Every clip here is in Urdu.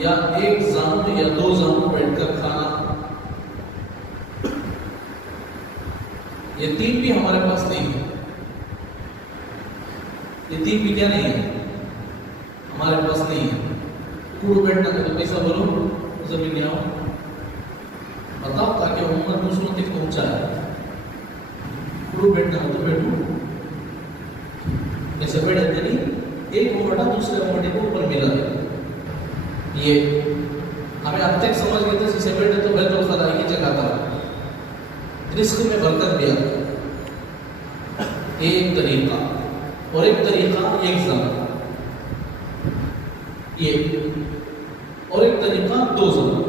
یا ایک زانو یا دو زانو بیٹھ کر کھانا، یہ تین بھی ہمارے پاس نہیں ہے. یہ تین بھی کیا نہیں ہے؟ ہمارے پاس نہیں ہے. کوڑ بیٹھنا کہ تو پیسہ بولو زمین میں آؤ بتاؤ تاکہ امت دوسروں تک پہنچائے. کوڑ بیٹھنا کہ تو بیٹھو ایسے بیٹھتے نہیں، ایک موٹا دوسرے موٹے کو اوپر ملا ہے. یہ ہمیں اب تک سمجھ گئے تھے جسے بیٹھے تو بیت الخلا کی جگہ تھا، رزق میں برکت بھی آتا. ایک طریقہ اور ایک طریقہ ایک زمان، یہ اور ایک طریقہ دو زمان.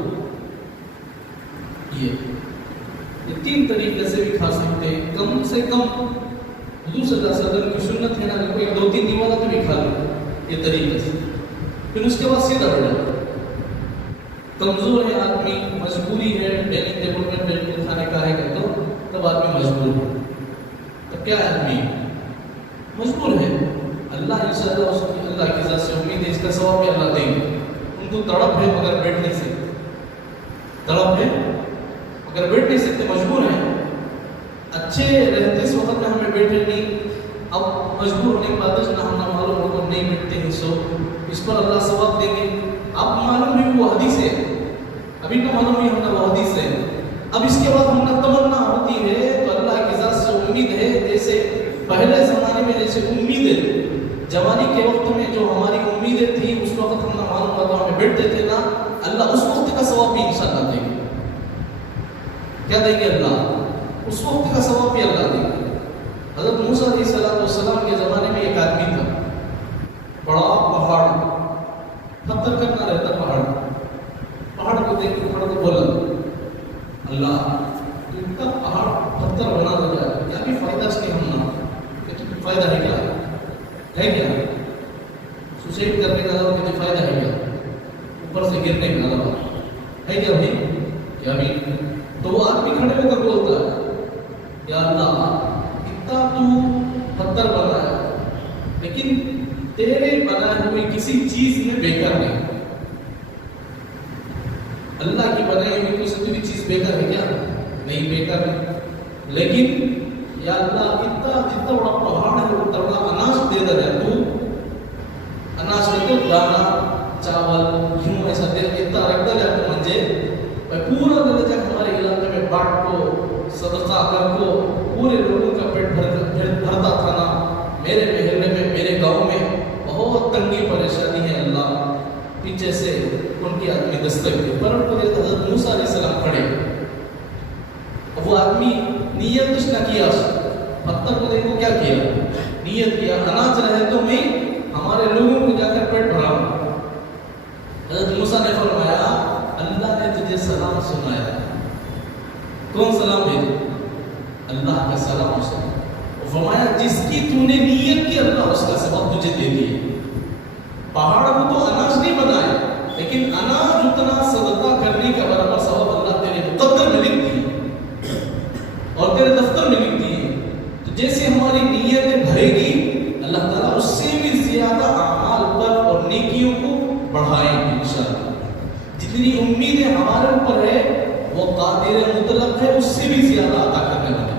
یہ تین طریقے سے بھی کھا سکتے ہیں. کم سے کم حضور صلی اللہ علیہ وسلم کی سنت ہے نا کہ دو تین دیوالا تو بھی کھا لو یہ طریقے سے. پھر اس کے بعد سیدھا ہو جاتا. کمزور ہے آدمی، مجبوری ہے، ڈائننگ ٹیبل میں بیٹھ کر کھانے کا ہے کہ تو تب آدمی مجبور ہے. تب کیا آدمی مجبور ہے، اللہ انشاءاللہ اس کی اللہ کی ذات سے امید ہے اس کا ثواب بھی اللہ دیں گے. ان کو تڑپ ہے مگر بیٹھ نہیں سکتے، تڑپ ہے مگر بیٹھ نہیں سکتے، مجبور ہیں. اچھے رہتے اس وقت میں ہمیں بیٹھے نہیں، اب مجبور ہونے کے بعد نہ ہم نہ معلوم ہو کر نہیں بیٹھتے ہیں، سو اس پر اللہ ثواب دیں گے. اب معلوم ہے وہ حدیث ہے، ابھی نہ معلوم ہے ہم نہ وہ حدیث ہے. اب اس کے بعد ہم نہ تمنا ہوتی ہے تو اللہ کی ذات سے امید ہے. جیسے پہلے زمانے میں جیسے امیدیں جوانی کے وقت میں جو ہماری امیدیں تھی اس وقت ہم نہ معلوم ہوتا ہمیں بیٹھتے تھے نا، اللہ اس وقت کا ثواب بھی انشاءاللہ دیں گے. کیا دیں گے؟ اللہ اس وقت کا ثواب بھی اللہ دیں گے. حضرت موسیٰ علیہ السلام کے زمانے میں ایک آدمی تھا، بڑا پہاڑ پتھر کرنا رہتا. پہاڑ کو دیکھ کے پہاڑ کو بولا اللہ تو اتنا پہاڑ پتھر بنا دے گا کیا بھی فائدہ اس کے ہم نہ فائدہ ہے کیا سوسائڈ کرنے کا علاوہ کتنے فائدہ ہے کیا؟ اوپر سے گرنے کا علاوہ ہے کیا بھائی؟ کیا بھی؟ تو وہ آدمی کھڑے ہو کر بولتا ہے یا اللہ اتنا تو پتھر بنایا لیکن تیرے بنائے ہوئے کسی چیز میں بیکار نہیں. اللہ کی بنائی ہوئی کسی بھی چیز بیکار ہے کیا؟ نہیں بیکار ہے. لیکن یا اللہ اتنا جتنا بڑا پہاڑ ہے اتنا بڑا اناج دے دے رہا تو اناج میں تو دانا چاول گیہوں ایسا دے اتنا رکھ دے رہا تو منجے پورا دے جا ہمارے علاقے میں بانٹ کو صدقہ کر کو پورے لوگوں کا پیٹ بھرتا تھا نا. میرے محلے میں میرے گاؤں میں بہت تنگی پریشانی ہے. اللہ پیچھے سے ان کی آدمی دستک دی پر ان کو حضرت موسیٰ علیہ السلام کھڑے. اب وہ آدمی نیت کچھ نہ کیا، پتھر کو دیکھو کیا کیا، نیت کیا اناج رہے تو میں ہمارے لوگوں کو جا کر پیٹ بھراؤں. حضرت موسیٰ نے فرمایا اللہ نے تجھے سلام سنایا. کون سلام ہے؟ اللہ کا سلام سنا. فرمایا جس کی تو نے نیت کی اللہ اس کا ثواب تجھے دے دیے. پہاڑ کو تو اناج نہیں بنایا لیکن اناج اتنا صدقہ کرنے کا برابر ثواب اللہ تیرے مقدر میں لکھ دیے اور تیرے دفتر میں لکھ دیے. تو جیسے ہماری نیتیں بھرے گی اللہ تعالیٰ اس سے بھی زیادہ اعمال پر اور نیکیوں کو بڑھائیں گے انشاءاللہ. جتنی امیدیں ہمارے اوپر ہے وہ قادر مطلق ہے، اس سے بھی زیادہ عطا کرنے والا.